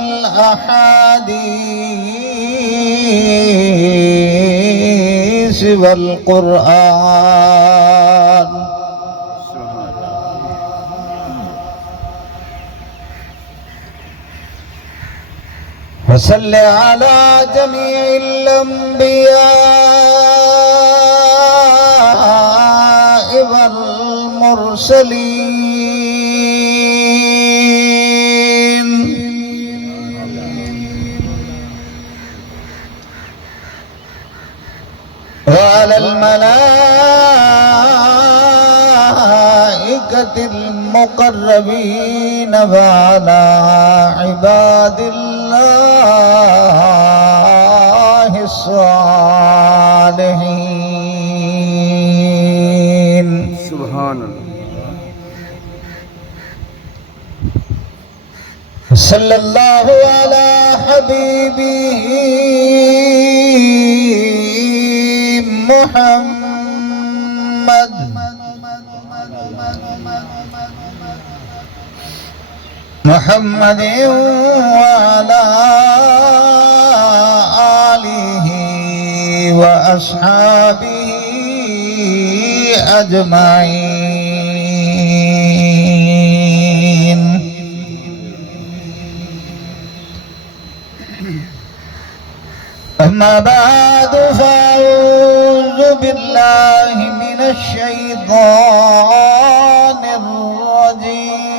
الأحاديث والقرآن. وصل على جميع الأنبياء والمرسلين وعلى الملائكة المقربين وعلى عباد الله الصالحين. سبحان اللہ. صلی اللہ علی حبیبہ محمد محمد وعلى آلہ وأصحابہ أجمعین. أما بعد فأعوذ بالله من الشيطان الرجيم.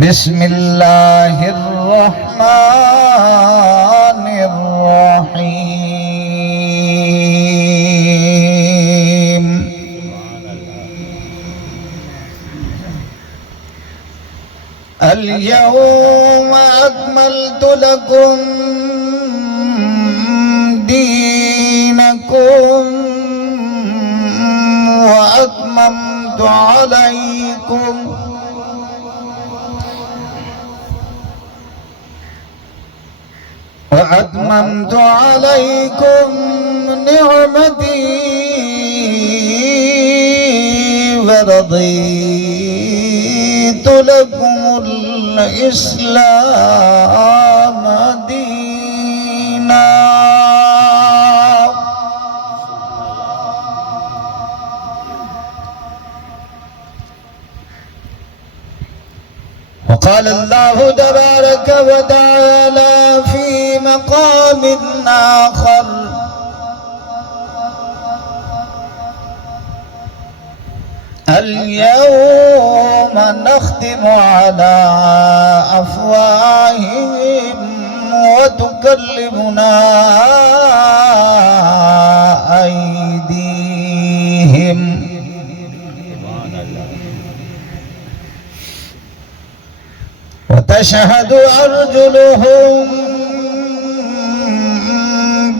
بسم الله الرحمن الرحيم. اليوم أكملت لكم دينكم وأتممت عليكم نعمتي ورضيت لكم الإسلام دينا. وقال الله تبارك وتعالى في مقام آخر: اليوم نختم على أفواههم وتكلمنا أيديهم وتشهد أرجلهم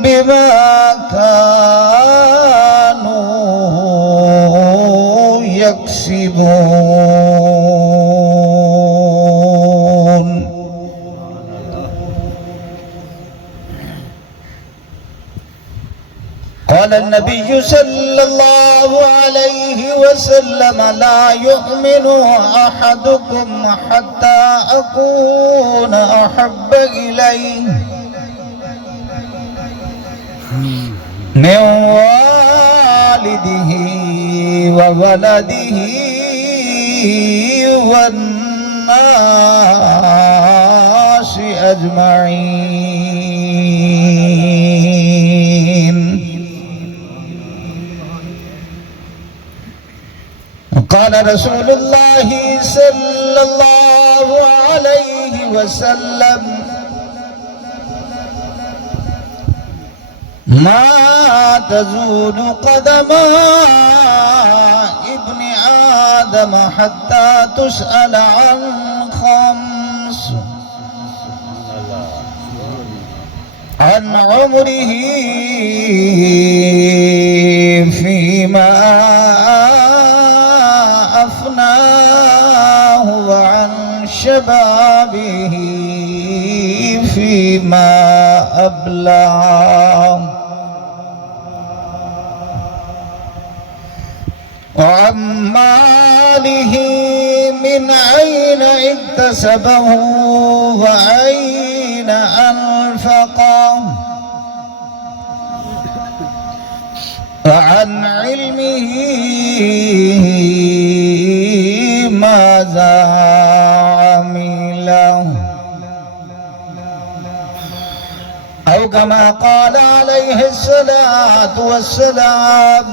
بما كانوا يكسبون. قال النبي صلى الله عليه وسلم: لا يؤمن أحدكم حتى أكون أحب إليه من والده وولده والناس أجمعين. قال رسول الله صلى الله عليه وسلم: ما تزول قدم ابن آدم حتى تسأل عن خمس: عن عمره فيما أفناه وعن شبابه فيما أبلاه. وعن ماله من أين اكتسبه وأين أنفقه وعن علمه ماذا عمله أو كما قال عليه الصلاة والسلام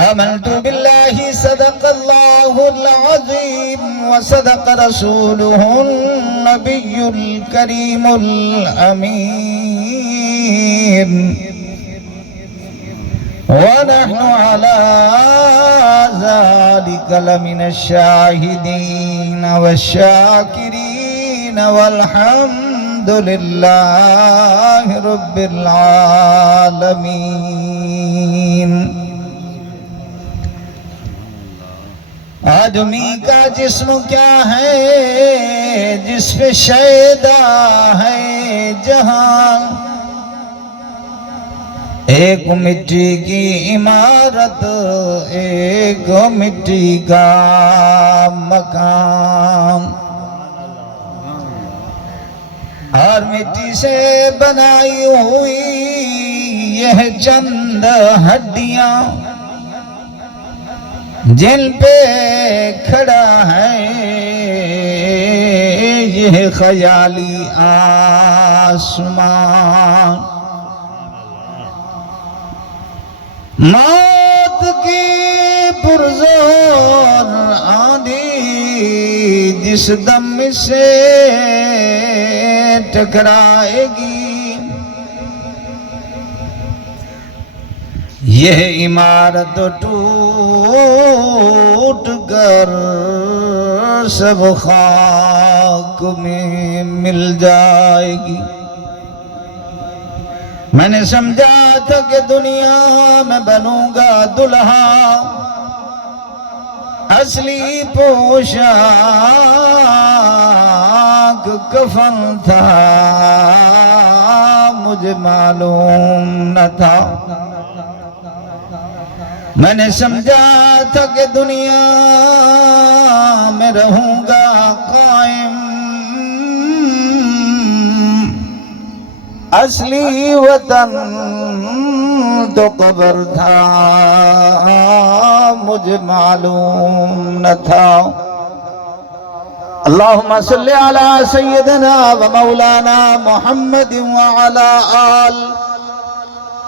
آمنت بالله صدق الله العظيم وصدق رسوله النبي الكريم الأمين ونحن على ذلك لمن الشاهدين والشاكرين والحمد لله رب العالمين. آدمی کا جسم کیا ہے جس پہ شیدا ہے جہان، ایک مٹی کی عمارت ایک مٹی کا مکان، اور مٹی سے بنائی ہوئی یہ چند ہڈیاں جن پہ کھڑا ہے یہ خیالی آسمان، موت کی پرزور آندھی جس دم سے ٹکرائے گی یہ عمارت ٹوٹ کر سب خاک میں مل جائے گی۔ میں نے سمجھا تھا کہ دنیا میں بنوں گا دلہا، اصلی پوشاک کفن تھا مجھے معلوم نہ تھا۔ میں نے سمجھا تھا کہ دنیا میں رہوں گا قائم، اصلی وطن تو قبر تھا مجھے معلوم نہ تھا۔ اللہم صلی علی سیدنا و مولانا محمد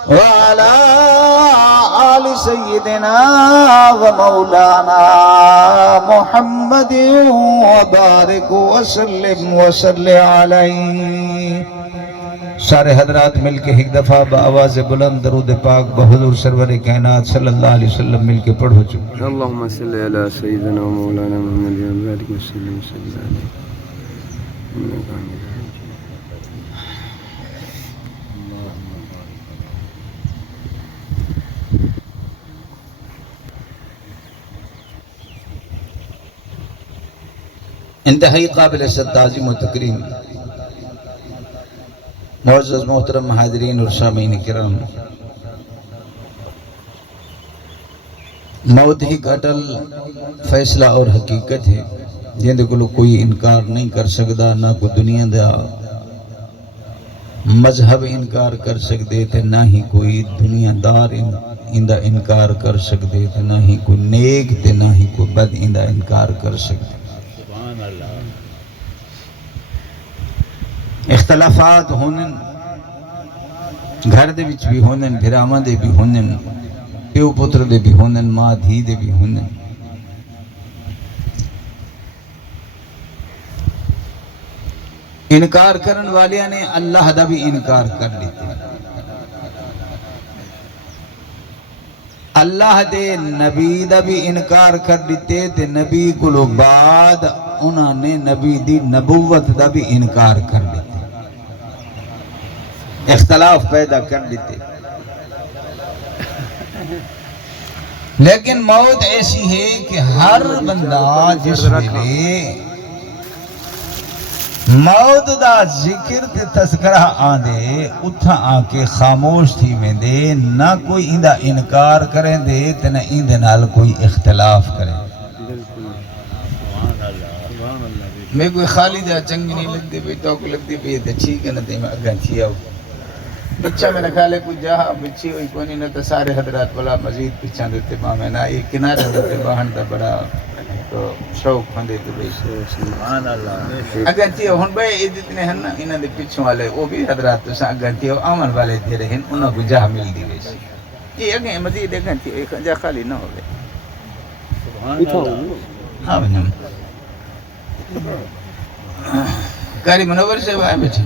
وعلى آل سيدنا ومولانا محمد وبارك وسلم وصلی علیہ۔ سارے حضرات مل کے ایک دفعہ بآواز بلند درود پاک بحضور سرور کائنات صلی اللہ علیہ وسلم مل کے پڑھو چکے۔ اللہم صلی علی سیدنا ومولانا محمد وبارک وسلم وصلی علیہ۔ انتہائی قابل تعظیم و تکریم معزز محترم حاضرین اور سامعین کرام، موت ہی اٹل فیصلہ اور حقیقت ہے جن کو کوئی انکار نہیں کر سکتا، نہ کوئی دنیا دا مذہب انکار کر سکتے تھے، نہ ہی کوئی دنیا دار اندہ انکار کر سکتے تھے، نہ ہی کوئی نیک تھے، نہ ہی کوئی بد اندہ انکار کر سکتے۔ اختلافات ہونن، گھر دے وچ بھی ہونن، بھراواں دے بھی ہونن، پیو پتر دے بھی ہونن، ماں دھی دے بھی ہونن۔ انکار کرن والیاں نے اللہ دا بھی انکار کر لیتے، اللہ دے نبی دا بھی انکار کر دیتے، تے نبی کولو بعد انہاں نے نبی دی نبوت دا بھی انکار کر دیتے، اختلاف پیدا کر دیتے۔ لیکن موت ایسی ہے کہ ہر بندہ جس ویلے موت دا ذکر تے تذکرہ آندے اتھا آ کے خاموش تھی میں دے نہ کوئی اندہ انکار کریں دے تے نہ اندے نال کوئی اختلاف کریں. میں کوئی خالی جا چنگی نہیں لگتی پی توک لگتی پی تے ٹھیک ہے نہ تے میں اگاں تھی آؤ پچھا میں نے کھالے کوئی جہاں بچھی ہوئی کونی نہ تو سارے حضرات بلا مزید پچھا دیتے با میں نا یہ کنارے دیتے باہن دا بڑا تو شوق ہندے تو بھئی سبحان اللہ اگر تیو ہن بھئی یہ جتنے ہیں نا انہاں دے پچھوں والے وہ بھی حضرات تو ساں اگر تیو آمن والے دے رہے ہیں انہاں کو جہاں مل دی ویسی یہ اگر مزید اگر تیو ایک جہاں خالی نہ ہوئے سبحان اللہ ہاں بنام قاری منور سے آئے بیٹھے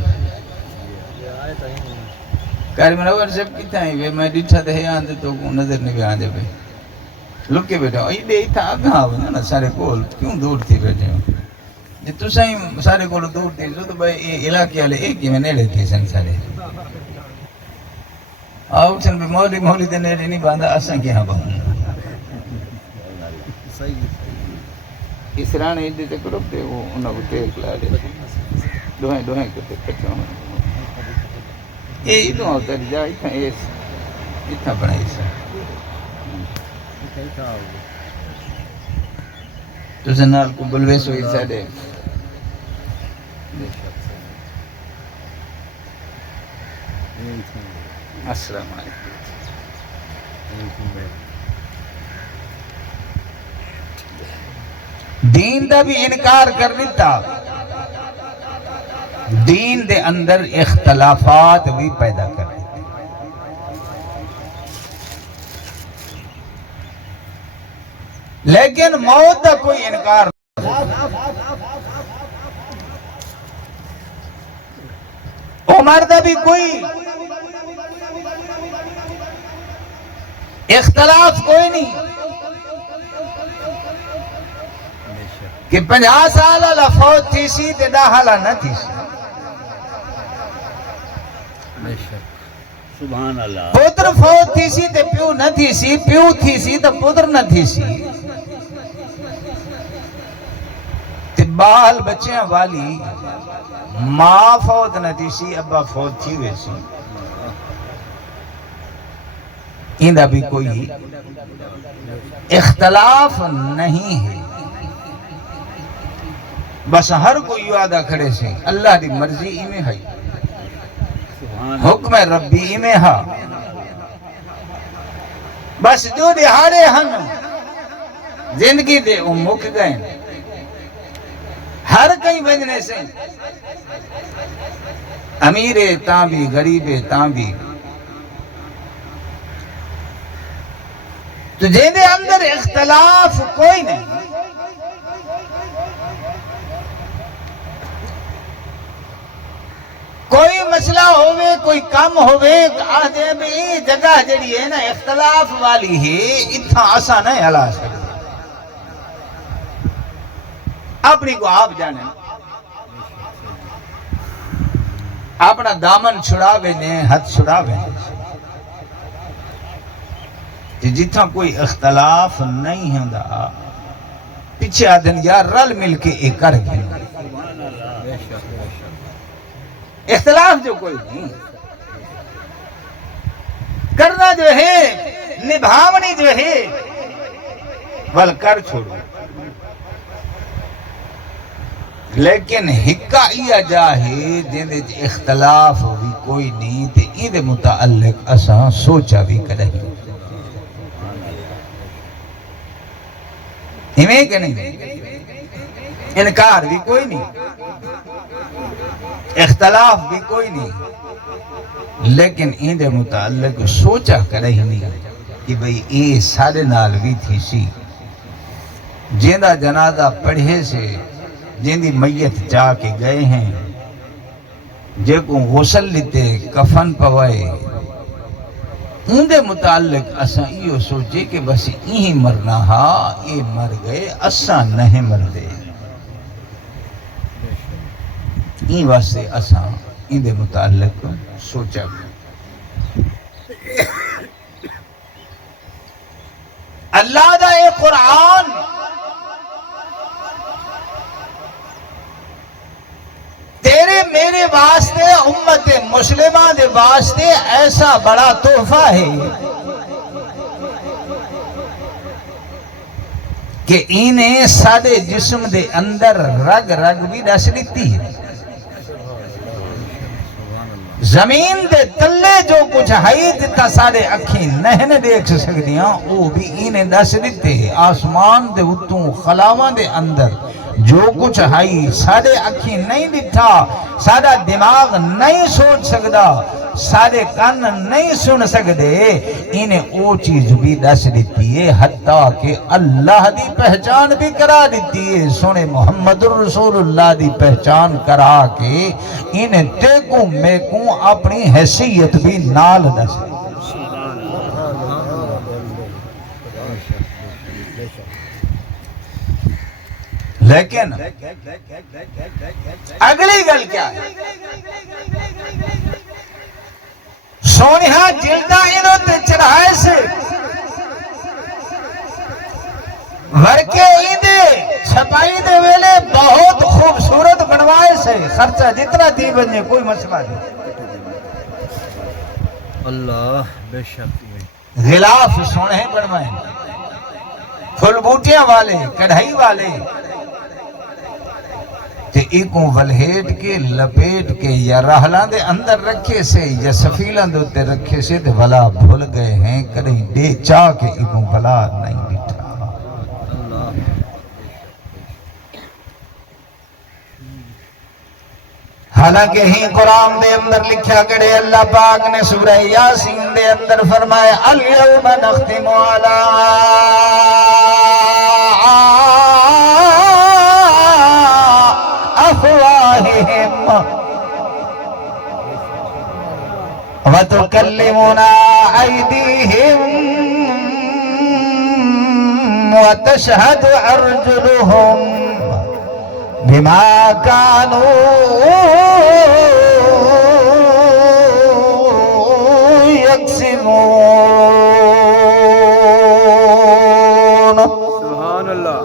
قاری منور سے کتا ہے میں ڈیٹھا دے آندے تو نظر نہیں بھی آندے پہ لکے بیٹھا ہوں یہ تھا آگاں ہوئے نا سارے کول کیوں دور تھی بیٹھے ہوں جی تو سائیں سارے کول دور تھی تو بھائی یہ علاقے والے ایک ہی میں نیڑے تھی سن سارے آؤ سن بھی مولی دے نیڑے نہیں باندھا اساں کیا باہوں اس رانے ایڈے تے کرپ دے وہ انہوں کو تیل پلا دے دوہیں کرتے کچھا ہوں یہ ادھوں ہوتا ہے جا اتنا بنائی سا تو سنال کو بلویس ہوئی سادے السلام علیکم دین دا بھی انکار کر دیتا دین دے اندر اختلافات بھی پیدا کر دیتا لیکن موت دا کوئی انکار عمر دا بھی کوئی اختلاف کوئی نہیں کہ 50 سال اللہ فوت تھی سی تے 10 حالہ نہ تھی سی سبحان اللہ پتر فوت تھی سی تے پیو نہ تھی سی پیو تھی سی تے پتر نہ تھی سی تے بال بچیاں والی ماں فوت نہ تھی سی ابا فوت تھی ہوئے سی اندہ بھی کوئی اختلاف نہیں ہے بس ہر کوئی وعدہ کھڑے سے اللہ دی مرضی میں ہے حکم ربی میں ہا بس جو دہاڑے ہن زندگی دے مک گئے ہر کئی بجنے سے امیر تاں بھی غریب تاں بھی تو جن دے اندر اختلاف کوئی نہیں کوئی مسئلہ ہوئے کوئی کم ہوئے آدھے بھی جگہ جڑی ہے نا اختلاف والی ہے اتنا آسان نہیں ہلا سکتے اپنی کو آپ جانے اپنا دامن چھڑاوے نے ہاتھ چھڑاوے کہ جتنا کوئی اختلاف نہیں ہوندا پیچھے آدھن یا رل مل کے ایک کر گئے اختلاف جو کوئی نہیں کرنا جو ہے نبھاونی جو ہے بل کر چھوڑو لیکن ہکا یا جاہے جن دے اختلاف بھی کوئی نہیں تے این دے متعلق اساں سوچا بھی کریں ہمیں کہ نہیں انکار بھی کوئی نہیں اختلاف بھی کوئی نہیں لیکن این دے متعلق سوچا کرے ہی نہیں کہ بھئی اے سارے نال بھی تھی سی جیندہ جنازہ پڑھے سے جیندی میت جا کے گئے ہیں جے کو غسل لیتے کفن پوائے ان دے متعلق اساں یہ سوچے کہ بس یہی مرنا ہا یہ مر گئے اساں نہیں مر دے این واسطے اساں ان دے متعلق سوچا بھی اللہ دا اے قرآن میرے واسطے امت مسلمہ دے واسطے ایسا بڑا تحفہ ہے کہ انہیں سادے جسم دے اندر رگ رگ بھی دس دیتی ہے. زمین دے تلے جو کچھ ہے جتا سارے اکھیں نہیں دیکھ سکدیاں وہ بھی انہیں دس دیتے. آسمان دے اتوں خلاواں دے اندر جو کچھ ہے سارے اکھیں نہیں دٹھا, سارا دماغ نہیں سوچ سکدا, سارے کان نہیں سن سکدے, انہیں او چیز بھی دس دیتی ہے. حتیٰ کہ اللہ دی پہچان بھی کرا دیتی ہے. سونے محمد رسول اللہ دی پہچان کرا کے انہیں ٹیکوں میکوں اپنی حیثیت بھی نال دس دیتی. لیکن اگلی گل کیا ہے؟ سونیہا جلدہ انہوں تے چڑھائے سے ورکے ایندے چھپائی دے ویلے بہت خوبصورت بنوائے سے. خرچہ جتنا تھی بنجے کوئی مسئلہ نہیں. اللہ بے شک غلاف سونے بنوائے, پھل بوٹیاں والے, کڑھائی والے, تے ایکوں ولہیٹ کے لپیٹ کے یا رہلان دے اندر رکھے سے یا سفیلان دے اتے رکھے سے تے بھلا بھول گئے ہیں کہیں دے چاہ کے ایکوں بھلا نہیں بٹھا. حالانکہ ہی قرآن دے اندر لکھا کرے اللہ پاک نے سورہ یاسین دے اندر فرمائے الیوم نختم علی افواہہم وتکلمنا ایدیہم وتشہد ارجلہم بما كانوا يكسبون. سبحان اللہ.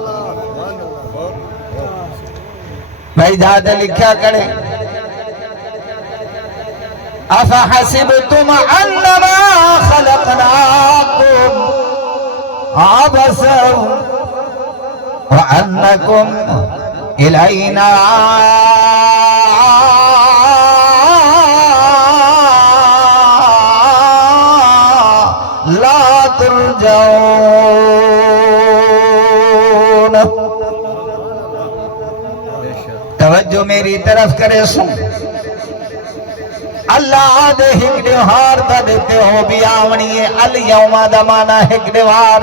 بھائی زیادہ لکھا کرے افحسبتم انما خلقناكم عبثا وانکم الینا لا ترجعون. توجہ میری طرف کرے سن. اللہ دے ہکڑے ہار دا دیتے ہو بھی آونی ہے. الیوم دا مانا ہکڑے ہار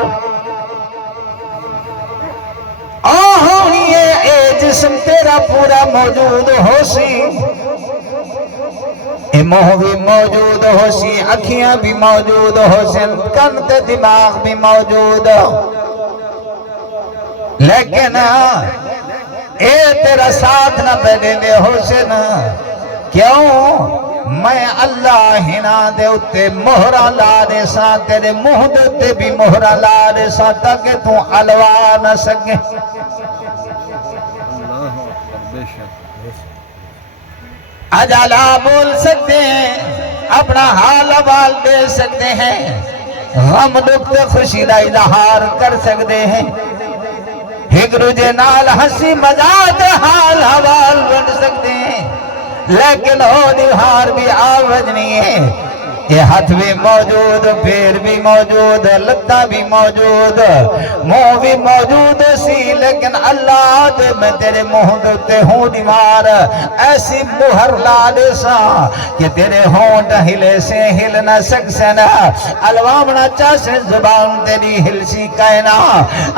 آہونی ہے. اے جسم تیرا پورا موجود ہو سی, اے موہ بھی موجود ہو سی, اکھیاں بھی موجود ہو سی, کن تے دماغ بھی موجود ہو, لیکن اے تیرا ساتھ نہ بدلے ہو سی نا. کیوں؟ میں اللہ ہنا دے اتے مہرہ لا دے سا, تیرے منہ دے اتے بھی مہرہ لا دے سا تاکہ تو علوا نہ سکے. اجالا بول سکتے ہیں, اپنا حال حوال دے سکتے ہیں, غم دکھ خوشی دا اظہار کر سکتے ہیں, ایک دوجے نال ہنسی مزاق حال حوال بن سکتے ہیں, لیکن ہو دیوار بھی آواز نہیں ہے. یہ ہاتھ بھی موجود, پیر بھی موجود, لتا بھی موجود, منہ بھی موجود سی, لیکن اللہ دے میں تیرے منہ دوتے ہوں دیوار ایسی مہر لا دے سا کہ تیرے ہونٹ ہلے سے ہل نہ سک سنا, الوامنا چاہے زبان تیری ہل سی کہنا.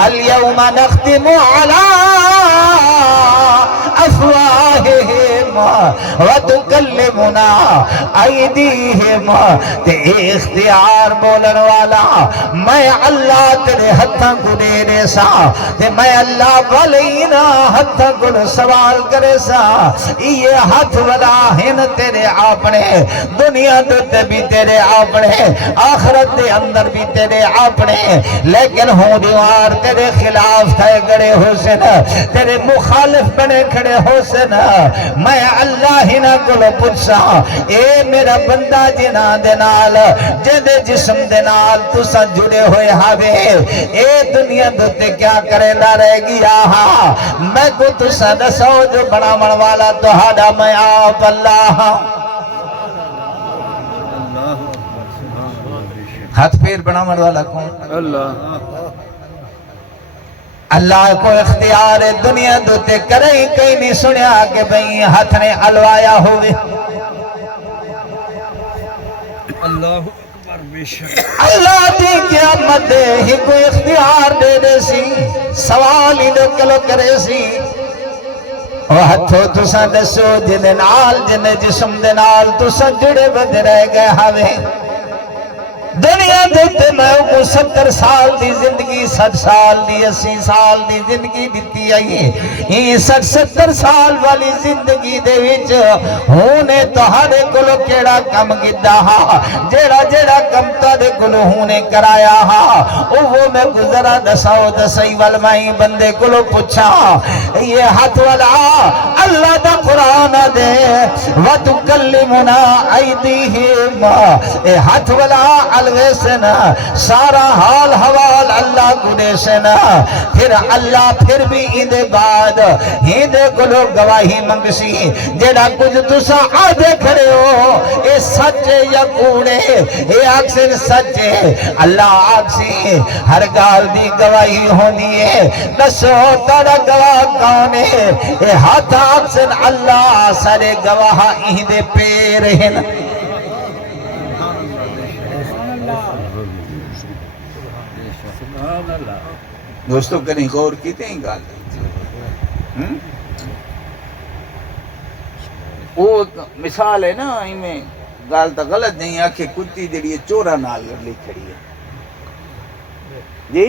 الیوم نختم علی افواہہم وتکلمنا ایدیہم. تے اختیار بولن والا میں اللہ تیرے ہتھاں کو دے دے سا, تے میں اللہ والینا ہتھاں کو سوال کرے سا. یہ ہتھ والا ہن تیرے اپنے, دنیا دے بھی تیرے اپنے, آخرت دے اندر بھی تیرے اپنے, لیکن ہوں دیوار تیرے خلاف تھے گڑے ہو سن, تیرے مخالف بنے کھڑے ہو سن. میں میں اللہ ہی نہ کلو پوچھا اے میرا بندہ جنا دے نال جدے جسم دے نال تسا جڑے ہوئے ہاوے اے دنیا دوتے کیا کرے نہ رہ گیا ہاں میں کو تسا دسو جو بڑا من والا تو ہاڑا میں آپ اللہ ہاتھ پیر بنا من والا کون اللہ اللہ کو اختیار دنیا دوتے کریں کئی نہیں سنیا کہ بھئی ہاتھ نے علوایا ہوئے اللہ اکبر بے شک اللہ دی قیامت دے ہی کوئی اختیار دے دے سی سوال ہی دو کلو کرے سی وہ ہتھو تسا دسو جن نال جن جسم دے نال تسا جڑے بد رہ گئے ہمیں دنیا دیتے میں کو 70 سال دی زندگی 60 سال دی 80 سال دی زندگی دیتی آئی یہ 60-70 سال والی زندگی دے وچ ہونے تہاڑے کلو کیڑا کم گدہ ہا جیڑا جیڑا کم تہاڑے کلو ہونے کرایا ہا وہ میں گزرا دساؤ دسائی والمائی بندے کلو پوچھا یہ ہاتھ والا اللہ دا قرآن دے وَتُكَلِّمُنَا أَيْدِيهِمْ اے ہاتھ والا الوے سے نا سارا حال حوال اللہ گنے سے نا پھر اللہ پھر بھی اندے بعد ہندے کلو گواہی منگسی جیڑا کچھ تسا آدھے کھڑے ہو اے سچے یا کوڑے اے آکسن سچے اللہ آکسی ہر گال دی گواہی ہونی ہے نسو تارا گواہ کانے اے ہاتھ آکسن اللہ سارے گواہ اندے پیر ہیں دوستو کنی غور کیتے ہیں گال وہ مثال ہے نا میں گال تا غلط نہیں آکھے کتی جڑی چورا نال گرلی کھڑی ہے جی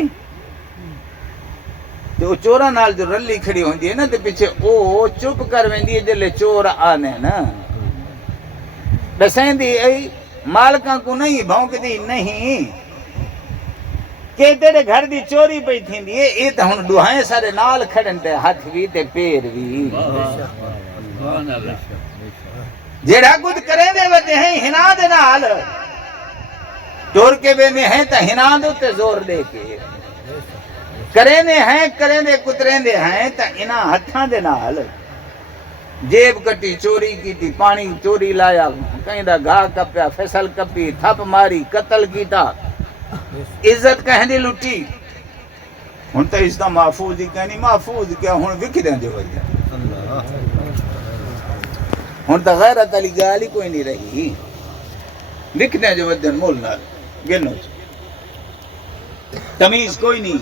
تو چورا نال جو رلی کھڑی ہوندی ہے نا تو پیچھے او چپ کر ویندی ہے جلے چور آنے نا دسیں دی ای مالکاں کو نہیں بھونک دی نہیں کہ تیرے گھر دی چوری پئی تھیندی ہے اے تے ہن دوہائیں سارے نال کھڑن تے ہاتھ وی تے پیر وی جیڑا کچھ کریں دے وتے ہیں ہنا دے نال چور کے ویندے ہیں تے ہنا دے تے زور دے کے کریں دے کتریں دے ہیں تے انہاں ہتھاں دے نال جیب کٹی چوری کیتی پانی چوری لایا کہیں دا گاہ کپیا فیصل کپی تھپ ماری قتل کیتا عزت کہیں دی لٹی ہن تے اس دا محفوظ ہی کہنی محفوظ کیا ہن وکھ دیں جو وجہ ہن تے غیرت علی گالی کوئی نہیں رہی وکھ دیں جو وجہ مول نال گنو تمیز کوئی نہیں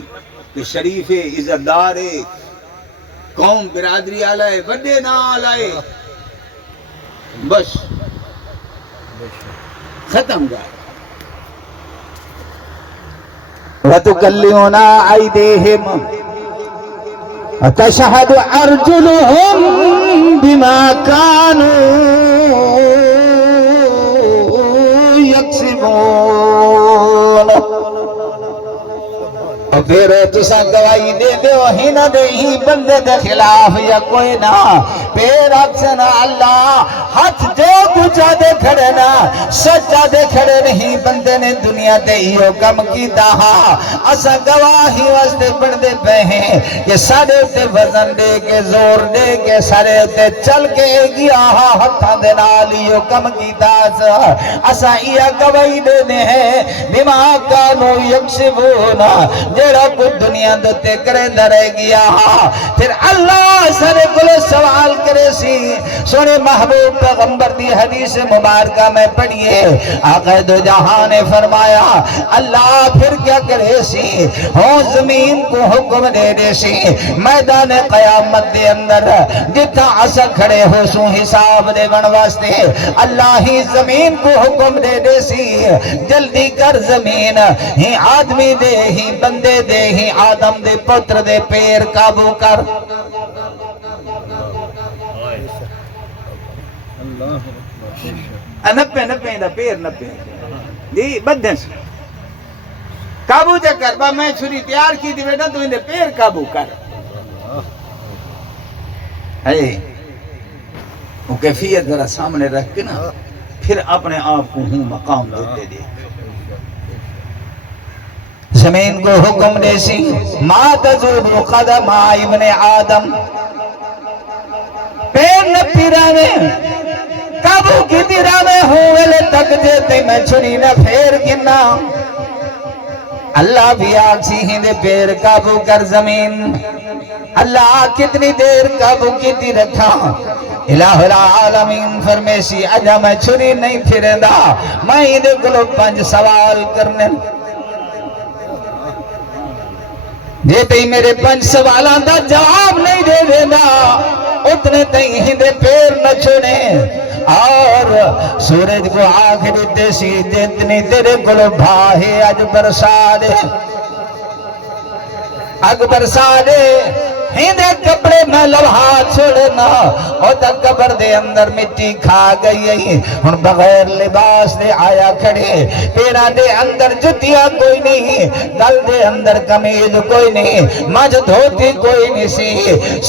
کہ شریف ہے عزت دار ہے قوم برادری آلائے بڑے نہ آلائے بس ختم گا وَتُكَلِّمُنَا أَيْدِيهِمْ وَتَشْهَدُ أَرْجُلُهُمْ بِمَا كَانُوا يَكْسِبُونَ اور پھر تسا گواہی دے دے ہی نہ دے ہی بندے دے خلاف یا کوئی نہ پھر اکسنا اللہ ہاتھ جو کچھا دے کھڑے نا سچا دے کھڑے نہیں بندے نے دنیا دے ہیو کم کی دہا اسا گواہی واسطے بڑھ دے پہ ہیں کہ سارے اتے وزن دے کے زور دے کے سارے اتے چل کے گیا ہتھاں دے نال ہیو کم کی دہا اسا یہ گواہی دے دے ہیں بما کانو یکسبون جیڑا کچھ دنیا دوتے کرے درے گیا پھر اللہ سارے کلے سوال کرے سی سونے محبوب پیغمبر دی حدیث مبارکہ میں پڑھئے آقا دو جہاں نے فرمایا اللہ پھر کیا کرے سی ہوں زمین کو حکم دے دے سی میدان قیامت دے اندر جتنا عصا کھڑے ہو سو حساب دے بن واسطے اللہ ہی زمین کو حکم دے دے سی جلدی کر زمین ہی آدمی دے ہی بندے دے ہی آدم دے پتر دے پیر قابو کر نپے دا پیر نپے جی بدھیں سے قابو جا کر با میں چھری تیار کی دی بیٹا تو انہیں پیر قابو کر کیفیت ذرا سامنے رکھ کے نا پھر اپنے آپ کو ہوں مقام دیتے دے. زمین کو حکم دے سی ما تزول قدم ابن آدم پیر نہ پیرانے قابو کی دیرانے ہوئے تک جیتے میں چھری نہ پھیر گنا. اللہ بھی آکسی ہندے پیر قابو کر زمین. اللہ کتنی دیر قابو کی دی رکھا. الہ العالمین فرمیسی اجا میں چھری نہیں پھردا میں ہندے کلو 5 سوال کرنے دیتے ہی میرے 5 سوالان دا جواب نہیں دے دینا اتنے تئیں ہندے پیر نہ چھوڑے. اور سورج کو آنکھ دیتے سی جتنی تیرے کلو بھاہے اج برسا دے اگ برسا دے ہندے کپڑے میں لوہا چھوڑنا اور تک قبر دے اندر مٹی کھا گئی ہن بغیر لباس دے آیا کھڑے. پیرا دے اندر جتیا کوئی نہیں گل دے اندر قمیض کوئی نہیں مجھ دھوتی کوئی نہیں سی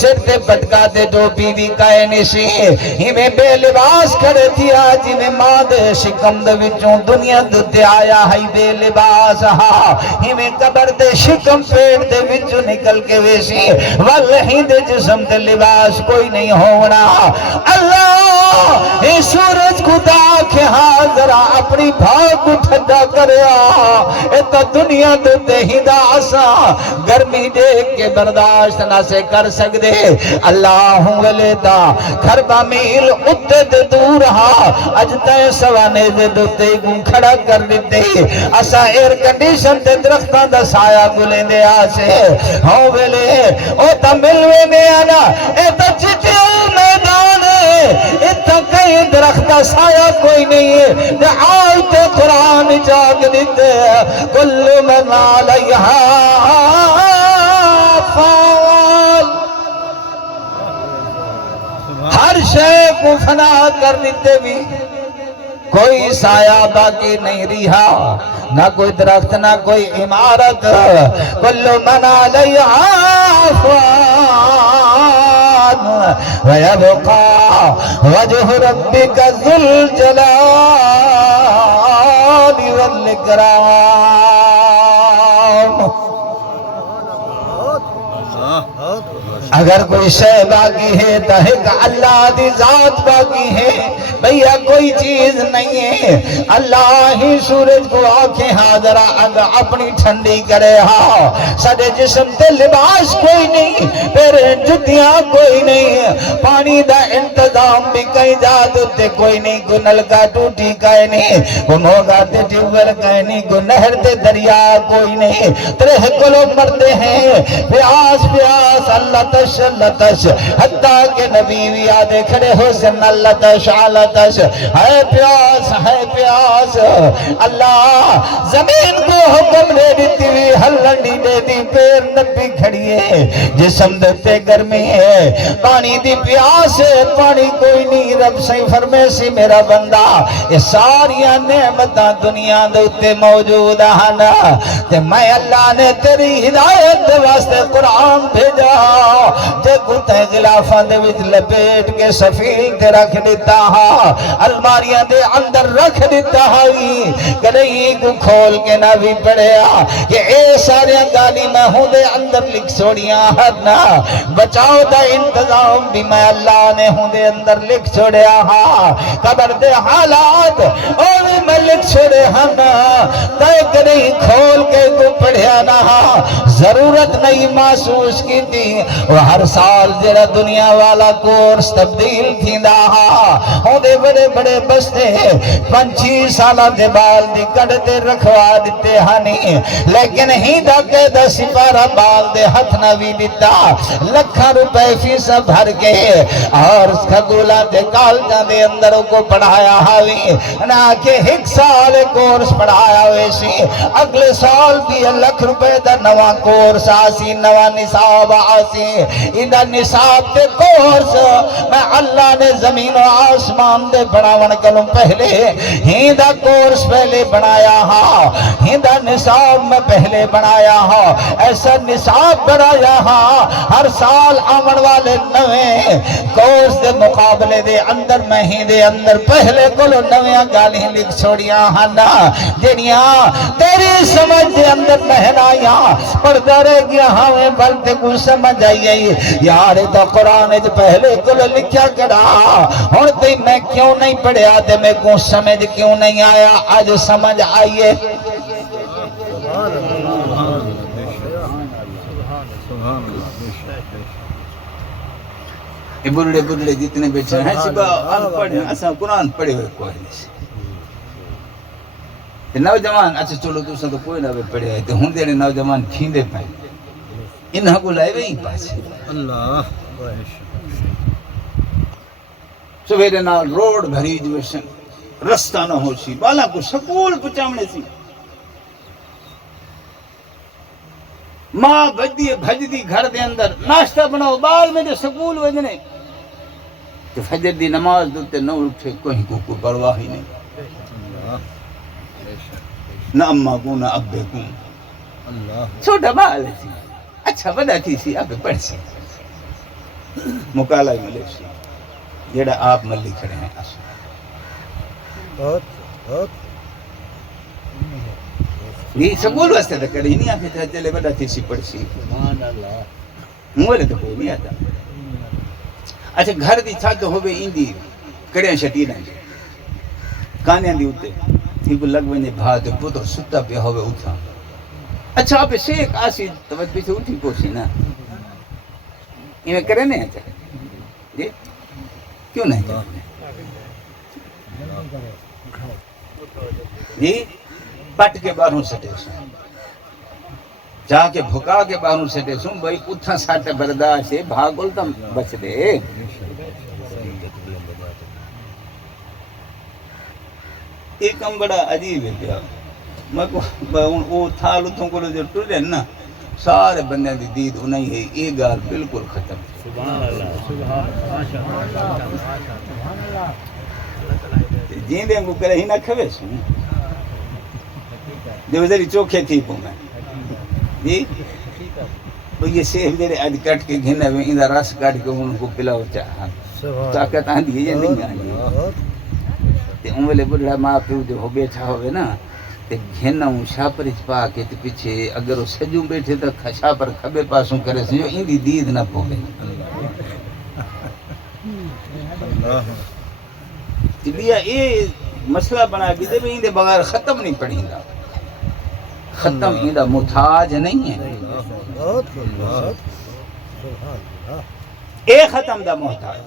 سر تے پٹکا تے ٹوپی بھی کائے نہیں سی. ہمیں بے لباس کھڑے تھیا جی میں ماں دے شکم دے وچوں دنیا دے آیا ہے بے لباس. ہاں ہمیں قبر دے شکم پیڑ دے وچوں نکل کے ویسی واللہی دے جسم دے لباس کوئی نہیں ہونا. اللہ اے سورج کو داکھے ہاں ذرا اپنی بھاگ کو ٹھنڈا کریا اے تا دنیا دے ہی دا آسا گرمی دیکھ کے برداشت نہ سے کر سکدے. اللہ ہوں ولیتا کھربا میل اتے دے دور ہاں اج تے سوانے دے دوتے گوں کھڑا کر دیتے اسا ایئر کنڈیشن تے درختاں دا سایہ گلیں دے آسے ہوں ویلے او تا ملوے میں آنا اے تا چٹی میدان ہے اے تا کئی درخت سایہ کوئی نہیں ہے دے آیت قرآن جاگ دیتے کل من علیہا فان ہر شے کو فنا کر دیتے بھی کوئی سایہ باقی نہیں رہا نہ کوئی درخت نہ کوئی عمارت. کل من علیہا فان ویبقا وجہ ربک ذو الجلال والاکرام. اگر کوئی شے باقی ہے تو ایک اللہ دی ذات باقی ہے بھیا کوئی چیز نہیں ہے. اللہ ہی سورج کو آنکھیں حاضرہ اگر اپنی ٹھنڈی کرے ہاں سارے جسم تے لباس کوئی نہیں پھر جتیاں کوئی نہیں پانی دا انتظام بھی کہیں جادو تے کوئی نہیں کو نلکا ٹوٹی کہیں نہیں کو موگا تے ٹیوبل کہیں نہیں کو نہر تے دریا کوئی نہیں. ترہ کلو مرتے ہیں پیاس پیاس اللہ تش حتیٰ کہ نبی بھی آدھے کھڑے ہو سن اللہ تش ہے پیاس. اللہ زمین کو حکم دے دیتی ہوئی ہلنڈی دے دی پیر نبی کھڑی ہے جسم دیتے گرمی ہے پانی دی پیاس ہے پانی کوئی نہیں. رب سے فرمے سی میرا بندہ یہ ساریاں نعمتاں دنیا دوتے موجود ہیں تے میں اللہ نے تیری ہدایت دے واسطے قرآن بھیجا جے گھتے غلافہ دے وچ لپیٹ کے سفیل تے رکھ دیتا ہاں الماریاں دے اندر رکھ دیتا ہاں کدئی کو کھول کے نہ بھی پڑھیا کہ اے ساریاں گالی میں ہوں دے اندر لکھ چھوڑیاں ہرنا بچاؤ دا انتظام بھی میں اللہ نے ہوں دے اندر لکھ چھوڑیا ہاں قبر دے حالات اور بھی میں لکھ چھوڑے ہاں تے کدئی کھول کے کو پڑھیا نہ ضرورت نہیں محسوس کی تھی. وہ ہر سال جڑا دنیا والا کورس تبدیل تھی ہوں دے بڑے بڑے بستے 5-6 سالہ دے بال دی کڑتے رکھوا دیتے ہانی لیکن ہی دا قیدہ سپارہ بال دے ہتھ نہ بھی دیتا لکھا روپے فیسہ بھر کے اور کھگولا دے کالجہ دے اندر کو پڑھایا ہوئی نہ کہ 1 سال کورس پڑھایا ہوئی سی اگلے سال بھی 1 لاکھ روپے دا نواں کورس آسی نوا نصاب آسی انہا نصاب تے کورس میں اللہ نے زمین و آسمان دے بناون کلوں پہلے ہندہ کورس پہلے بنایا ہاں ہندہ نصاب میں پہلے بنایا ہاں ایسا نصاب بنایا ہاں ہر سال آمن والے نویں کورس دے مقابلے دے اندر میں ہی دے اندر پہلے کلو نویاں گالی لکھ چھوڑیاں ہانا جنیاں تیری سمجھ دے اندر مہنائیاں پڑھتا رہ گیا ہمیں بلتے کو سمجھ آئی یار تو قرآن جو پہلے کلو لکھیا کرا اور تی میں کیوں نہیں پڑھیا تے میں کو سمجھ کیوں نہیں آیا آج سمجھ آئیے یہ بڑھڑے بڑھڑے جتنے بیٹھے ہیں سبا آن پڑھے اساں قرآن پڑھے ہوئے کوئی نہیں نوجوان اچھا چلو تو سن تو کوئی نہ پڑھے ہوئے تو ہن دے نوجوان کھیندے پائیں انہاں کو لائے وہی پاس اللہ سویرے نال روڈ بھری جوشن رستہ نہ ہو سی بالا کو سکول پچامنے سی ماں بھج دی گھر دے اندر ناشتہ بناؤ بال میں دے سکول وجنے کہ فجر دی نماز دوتے نہ اٹھے کوئی کو پرواہ ہی نہیں نہ اماں کو نہ ابے کو چھوٹا بال سی اچھا بدا تھی سی اب پڑھ سی مکالہ ملے سی جیڑا آپ ملی کھڑے ہیں یہ سکول واسطے تو کری نہیں آکے تھا چلے بڑا تھی سی پڑھ سی مولے تو کوئی نہیں آتا اچھا گھر دی چھت ہوئے اندی کڑیاں شٹی نہ جے کانیاں دی ہوتے تھی کو لگ بنے بھاتے پتر ستا پہ ہوئے اٹھا اچھا آپ شیخ آسی توجہ پیچھے اٹھی پوچھی نا انہیں کرے نہیں آتا جی کیوں نہیں کرے جی پٹ کے باہروں سٹے سن جا کے بھکا کے باہروں سٹے سن بھائی اتھا ساٹھ برداشت سے بھاگل تم بچ دے ایک کم بڑا عجیب ہے پیا میں کو وہ تھال اتھوں کو جو ٹرے نا سارے بندے دی دید انہیں ہے یہ گال بالکل ختم سبحان اللہ سبحان اللہ جیندے ہم کو کرے ہی نہ کھوے سن جو ذری چوکھے تھی پو میں جی تو یہ سیف دے آج کٹ کے گھنے ہوئے اندھا رس کٹ کے ان کو پلاو چاہا طاقت آن دی یہ نہیں آنی تے انوالے بڑھا ماں پیو جو ہو بیٹھا ہوئے نا تے گھنا ہوں شاپرچ پا کے تے پیچھے اگر وہ سجوں بیٹھے تا شاپر کھبے پاسوں کرے سن جو اندھی دید نہ پوگے بیا یہ مسئلہ بنا کے دے بھی اندھے بغیر ختم نہیں پڑھیں گا ختم اندھا محتاج نہیں ہے اے ختم دا محتاج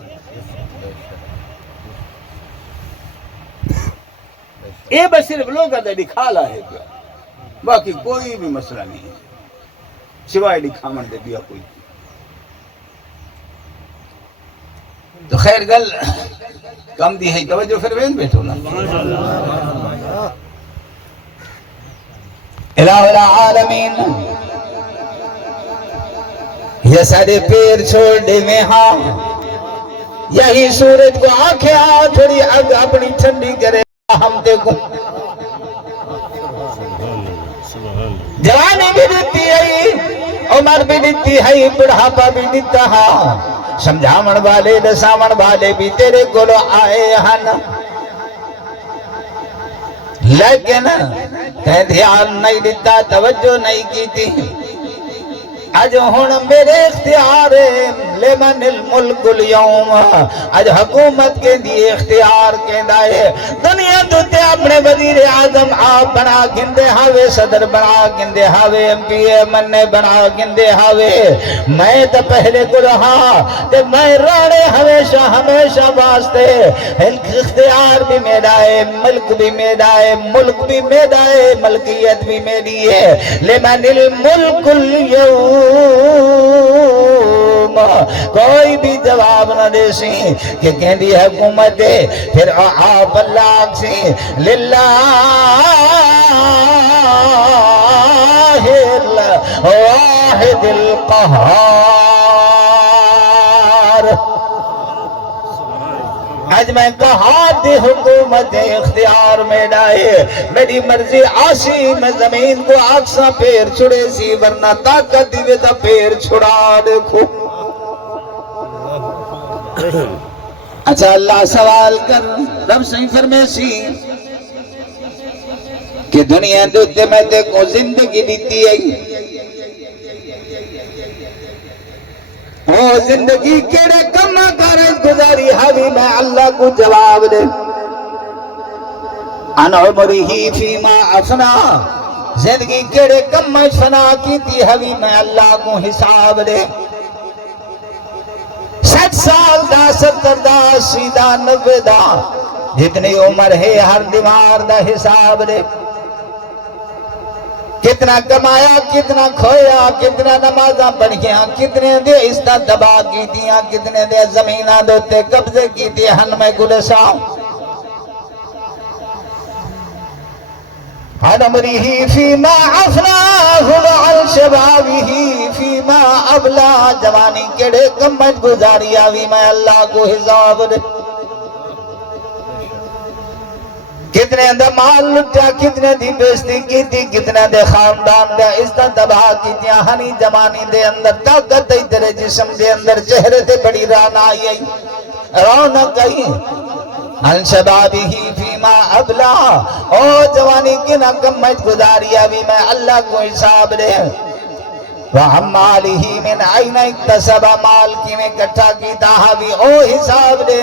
اے بس صرف لوگا دا دکھالا ہے کیا باقی کوئی بھی مسئلہ نہیں ہے سوائے دکھامن دے بیا کوئی تو خیر گل کم دی ہے توجہ پھر وین بیٹھو نا الہ العالمین یہ سارے پیر چھوڑ دے میں ہاں یہی سورج کو آنکھیں تھوڑی اگ اپنی ٹھنڈی کرے ہم دیکھو جوانی بھی دیتی ہے عمر بھی دیتی ہے بڑھاپا بھی دیتا ہے سمجھامن والے دسامن والے بھی تیرے گلو آئے ہن لیکن تے دھیان نہیں دیتا توجہ نہیں کی تھی اج ہن میرے اختیار لمن الملک اليوم اج حکومت کے دیئے اختیار کے دائے دنیا دوتے اپنے وزیر اعظم آپ بنا گندے ہاوے صدر بنا گندے ہاوے ایم پی اے مننے بنا گندے ہاوے میں تا پہلے کو رہا تے میں راڑے ہمیشہ واسطے اختیار بھی میرا ہے ملک بھی میرا ہے ملک بھی میرا ہے ملکیت بھی میری ہے لمن الملک اليوم کوئی بھی جواب نہ دے سی کہ کہندی حکومت دے پھر آپ اللہ سی للہ واحد القہار۔ آج میں قہار دی حکومت اختیار میں ڈائے، میری مرضی آسی میں زمین کو آکساں پیر چھڑے سی، ورنہ طاقت دیوے تا پیر چھڑا دیکھو۔ اچھا اللہ سوال کر، رب صحیح فرمیسی کہ دنیا دوتے میں دیکھو زندگی دیتی ہے، وہ زندگی کیڑے کمہ کارج گزاری ہوئی میں اللہ کو جواب دے۔ ان عمرہی فیما افنا، زندگی کیڑے کمہ فنا کی تھی ہوئی میں اللہ کو حساب دے۔ 60 سال دا 70 دا 80 دا 90 دا جتنی عمر ہے ہر دیوار دا حساب دے۔ کتنا کمایا، کتنا کھویا، کتنا نمازاں پڑھیاں، کتنے دے عزت دبا کی دیاں، کتنے دے زمینہ دوتے قبضے کی دی ہن میں گلساں۔ عمرہ فیما افنا عن شبابہ فیما ابلا، جوانی کیڑے کمت گزاری آوی میں اللہ کو حساب دے۔ کتنے دے مال لٹیا، کتنے دی بیشتی کی تھی، کتنے دے خاندان دے عزت تباہ کی تھی، ہنی جوانی دے اندر طاقت دے تیرے جسم دے اندر چہرے دے بڑی رانا آئی رونق آئی۔ عن شبابہ فیما ابلا، او جوانی کی نہ کمت گزاری آوی میں اللہ کو حساب دے۔ وَعَمْ مَالِهِ مِنْ عَيْنَ اِقْتَسَبَ، مال کی میں کٹھا کی تاہاوی او حساب دے۔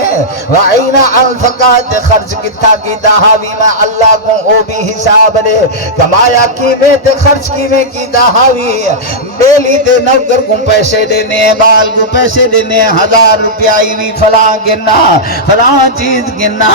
وَعَيْنَ الْفَقَاتِ، خرچ کتھا کی تاہاوی میں اللہ کو او بھی حساب دے۔ کمایا کی میں تے خرچ کی میں کی تاہاوی، بیلی دے نوکر کو پیسے دینے، بال کو پیسے دینے، 1000 روپیائی بھی فلاں گننا، فلاں چیز گننا،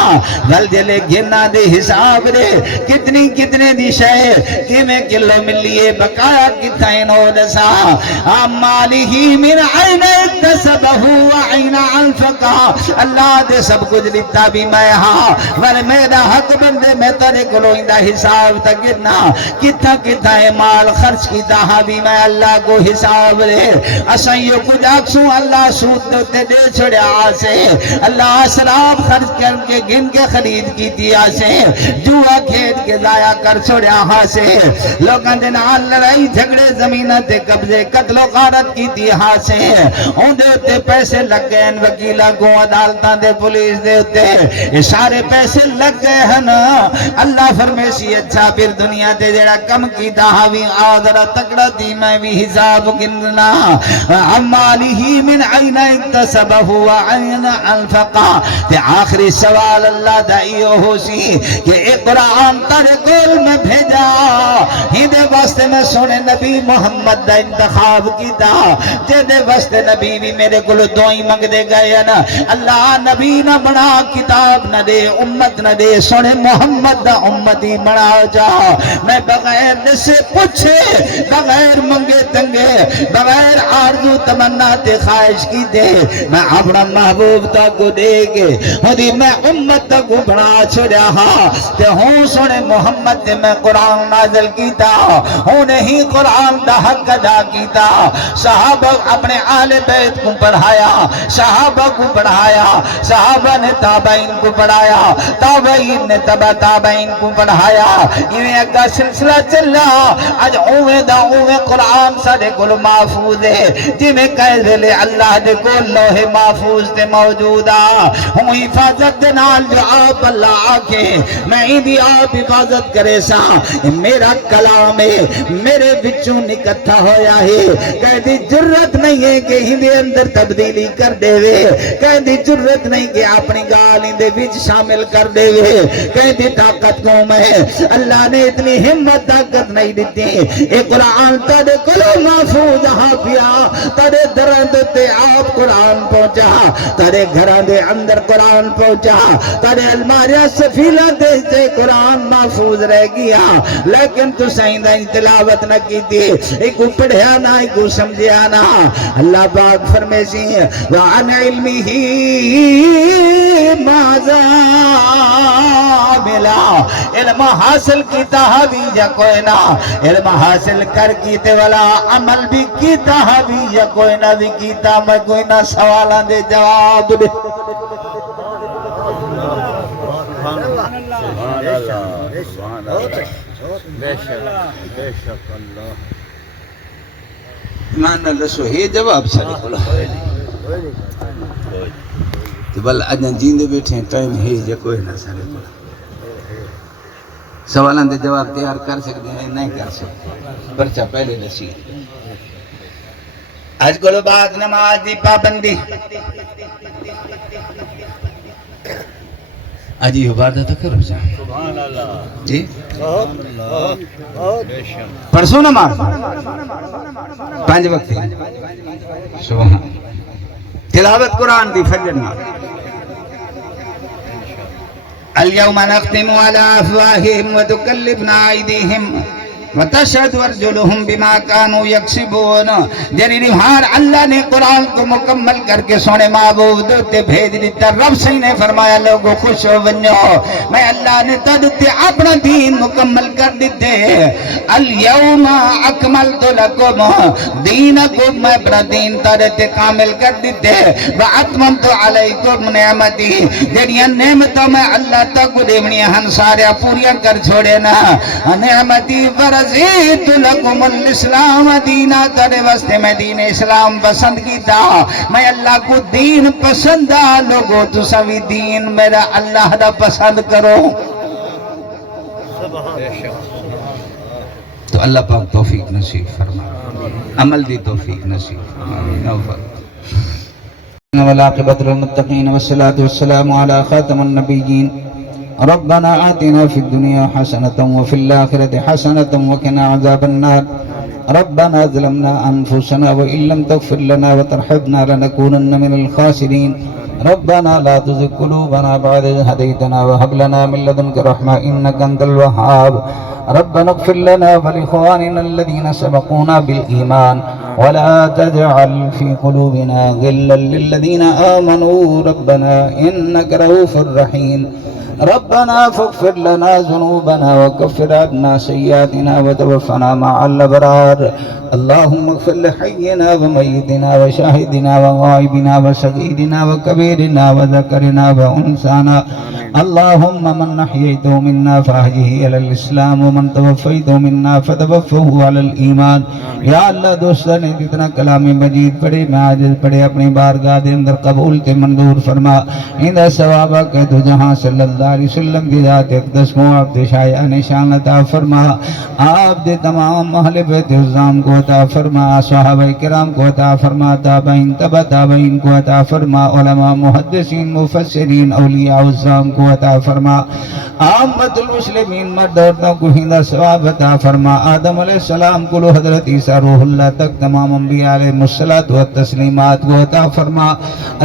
گل جلے گننا دے حساب دے۔ کتنی کتنے دی شہر کی میں کلو ملیے، بقایا کتھا انہوں دسا۔ مالہی من عین اکتسبہ وعین انفقہ، اللہ دے سب کچھ لیتا بھی میں ہاں، ور میرا حق بندے میں ترے کلوئندہ حساب تکرنا، کتھا کتھا ہے مال خرچ کیتا ہاں بھی میں اللہ کو حساب دے۔ اسائیوں کچھ اکسوں اللہ سود دوتے دے چھڑے آسے، اللہ اسراب خرچ کر کے گن کے خرید کی تھی آسے، جوا کھیت کے ضائع کر چھڑے آسے، لوگاں دے نال لڑائی جھگڑے زمینہ تے قبضے قتل و غارت کی تھی ہاسے، ان دے اتے پیسے لگ گئے، ان وکیلہ کو عدالتاں دے پولیس دے اتے یہ سارے پیسے لگ گئے ہیں۔ اللہ فرمیسی اچھا پھر دنیا تے جڑا کم کی دہاوی آدھرہ تکڑا دی میں بھی حساب گننا۔ عمالہی من عین اکتسبہ وعین انفقہ، تے آخری سوال اللہ دائیو ہو سی کہ ایک قرآن تارے گول میں بھیجا، ہی دے واسطے میں سونے نبی محمد دا انتخاب کیتا، جے دے واسطے نبی بھی میرے کلو دعائیں مانگ دے گئے نا، اللہ نبی نہ بنا کتاب نہ دے امت نہ دے، سونے محمد دا امتی بنا جا۔ میں بغیر سے پوچھے، بغیر منگے تنگے، بغیر آرزو تمنا تے خواہش کی دے، میں اپنا محبوب تا کو دے گے، ہودی میں امت تا کو بنا چھڑیا ہاں، تے ہوں سونے محمد تے میں قرآن نازل کیتا، ہوں نہیں قرآن دا حق ادا کیتا، صحابہ اپنے آل بیت کو پڑھایا، صحابہ کو پڑھایا، صحابہ نے تابعین کو پڑھایا، تابعین نے تبع تابعین کو پڑھایا، یہ ایک سلسلہ چلا۔ آج اوے دا اوے قرآن سارے کل محفوظ ہے، جی میں کہہ دلے اللہ دے کل لوح محفوظ تے موجودا، ہوں حفاظت دے نال جو آپ اللہ آکے میں ہی بھی آپ حفاظت کرے سا، میرا کلام ہے میرے بچوں نکتھا ہویا ہے، کہہ دی جرت نہیں ہے کہ ہندے اندر تبدیلی کر دے وے، کہہ دی جرت نہیں کہ اپنی گال ہندے بچ شامل کر دے وے، کہہ دی طاقت قوم ہے، اللہ نے اتنی ہمت طاقت نہیں دیتی، اے قرآن تڑے کلو محفوظ ہاں پیا، تڑے درند تے آپ قرآن پہنچا، تڑے گھران دے اندر قرآن پہنچا، تڑے الماریہ سفیلہ دے سے قرآن محفوظ رہ گیا، لیکن تو سائندہ تلاوت نہ کی تھی، ایک اوپر پڑھیا نہ کو سمجھیا نہ اللہ پاک فرمے سی وعن علمہ ماذا ملا علم حاصل کیتا بھی یا کوئی نہ علم حاصل کر کیتے والا عمل بھی کیتا بھی یا کوئی نہ بھی کیتا میں کوئی نہ سوالاں دے جواب دے ایمان اللہ سو یہ جواب سارے بولا تو بل اجن جیندے بیٹھے ٹائم ہے یا کوئی نہ سارے بولا سوالان دے جواب تیار کر سکتے ہیں نہیں کر سکتے پرچہ پہلے نصیح آج کو بعد نماز دی پابندی آج یہ عبادت کرو جا جی پرسو نماز 5 وقت سبحان تلاوت قرآن دی فجر نماز اليوم نختم على أفواههم وتكلمنا أيديهم وتشهد أرجلهم بما كانوا يكسبون جنی نہار اللہ نے قرآن کو مکمل کر کے سونے معبود تے بھیج دیتا رب سے نے فرمایا لوگو خوش ہو بنو میں اللہ نے تدتے اپنا دین مکمل کر دیتے اليوم اکملت لکم دینکم میں اپنا دین تدتے کامل کر دیتے واتممت علیکم نعمتی جنی نعمتوں میں اللہ تک دیونی ہن سارے پوریا کر چھوڑے نا نعمتی ورزیت لکم الاسلام دینا ترے واسطے میں دین اسلام پسند کیتا میں اللہ کو دین پسند آ لوگو تو سوی دین میرا اللہ دا پسند کرو تو اللہ پاک توفیق نصیب فرما عمل دی توفیق نصیب فرما والعاقبۃ للمتقین والصلاة والسلام علی خاتم النبیین ربنا آتنا في الدنيا حسنة وفي الآخرة حسنة وقنا عذاب النار ربنا ظلمنا أنفسنا وإن لم تغفر لنا وترحمنا لنكونن من الخاسرين ربنا لا تزغ قلوبنا بعد إذ هديتنا وهب لنا من لدنك رحمة إنك أنت الوهاب ربنا اغفر لنا ولإخواننا الذين سبقونا بالإيمان ولا تجعل في قلوبنا غلا للذين آمنوا ربنا إنك رؤوف رحيم ربنا فاغفر لنا ذنوبنا وكفر عنا سيئاتنا وتوفنا مع الأبرار اللهم اغفر لحينا وميتنا وشاهدنا وغائبنا وصغيرنا وكبيرنا وذكرنا وأنثانا اللهم من أحييته منا فأحيه على الإسلام ومن توفيته منا فتوفه على الإيمان یا اللہ دوستہ نے جتنا کلام مجید پڑھے میں عاجز پڑھے اپنی بارگاہ دے اندر قبول تے منظور فرما اندہ ثوابہ کہ تو جہاں صلی اللہ علیہ وسلم کی ذات اقدس عبد شایعہ شان عطا فرما آپ دے تمام اہل بیت عظام کو عطا فرما صحابہ کرام کو عطا فرما تابعین تبع تابعین کو عطا فرما علماء محدثین مفسرین اولیاء عظام کو عطا فرما عامت المسلمین مرد عورتوں کو ہندہ ثواب عطا فرما آدم علیہ السلام کو حضرت عیسیٰ روح اللہ تک تمام انبیاء علیہ الصلوۃ والتسلیمات کو عطا فرما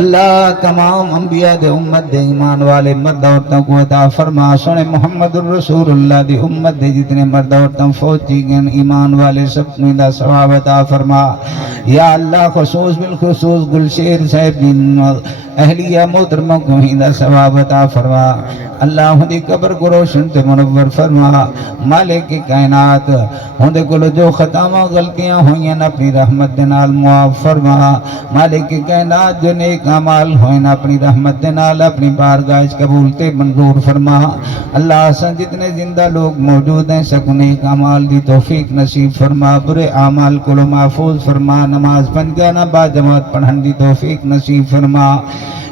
اللہ تمام انبیاء دے امت دے ایمان والے مرد عورتوں کو عطا فرما سن محمد الرسول اللہ دی امت دے جتنے مرد عورتوں فوجی گن ایمان والے سب کو دا ثواب عطا فرما یا اللہ خصوص بالخصوص گلشیر صاحب دین اہلیہ محترمہ کو ہندہ ثواب عطا فرما اللہ دی قبر کو روشن تے منور فرما مالک کائنات ہندے کو جو خطامہ غلطیاں ہوئیں اپنی رحمت دنال معاف فرما مالک کائنات جو نیک اعمال ہوئیں اپنی رحمت دنال اپنی بارگاہ قبول تے منظور فرما اللہ حسن جتنے زندہ لوگ موجود ہیں سکو نیک اعمال دی توفیق نصیب فرما برے اعمال کو محفوظ فرما نماز پنجانا با جماعت پڑھن دی توفیق نصیب فرما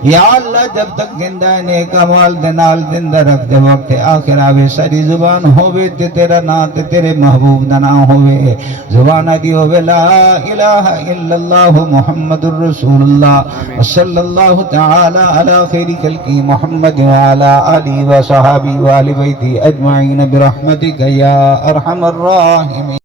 یا اللہ جب تک زندہ نیک اعمال دنال زندہ رکھ دے وقت آخر آوے ساری زبان ہوئے تے تیرا نا تے تیرے محبوب دنا ہوئے زبان دی ہوئے لا الہ الا اللہ محمد الرسول اللہ صلی اللہ تعالی علی خیر خلقی محمد وعلا آلی و صحابی و آل بیتی اجمعین برحمتک یا ارحم الراحمین.